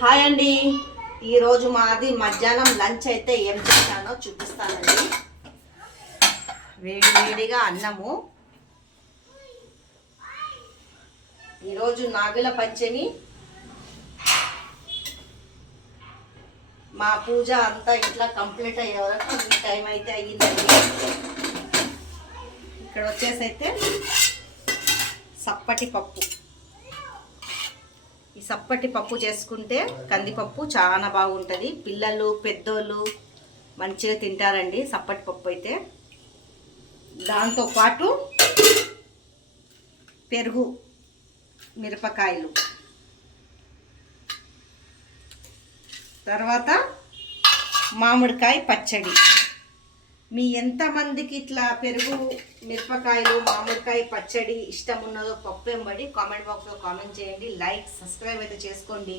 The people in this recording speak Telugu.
హాయ్ అండి. ఈరోజు మాది మధ్యాహ్నం లంచ్ అయితే ఏం చేశానో చూపిస్తానండి. వేడి వేడిగా అన్నము, ఈరోజు నాగుల పంచమి, మా పూజ అంతా ఇట్లా కంప్లీట్ అయ్యే వరకు ఈ టైం అయితే అయ్యిందండి. ఇక్కడ వచ్చేసి అయితే సప్పటి పప్పు, ఈ సప్పటి పప్పు చేసుకుంటే కందిపప్పు చాలా బాగుంటుంది. పిల్లలు పెద్దోళ్ళు మంచిగా తింటారండి సప్పటి పప్పు అయితే. దాంతోపాటు పెరుగు, మిరపకాయలు, తర్వాత మామిడికాయ పచ్చడి. మీ ఎంతమందికి ఇట్లా పెరుగు, మిరపకాయలు, మామిడికాయ పచ్చడి ఇష్టం ఉన్నదో పప్పు ఎంబడి కామెంట్ బాక్స్లో కామెంట్ చేయండి. లైక్, సబ్స్క్రైబ్ అయితే చేసుకోండి.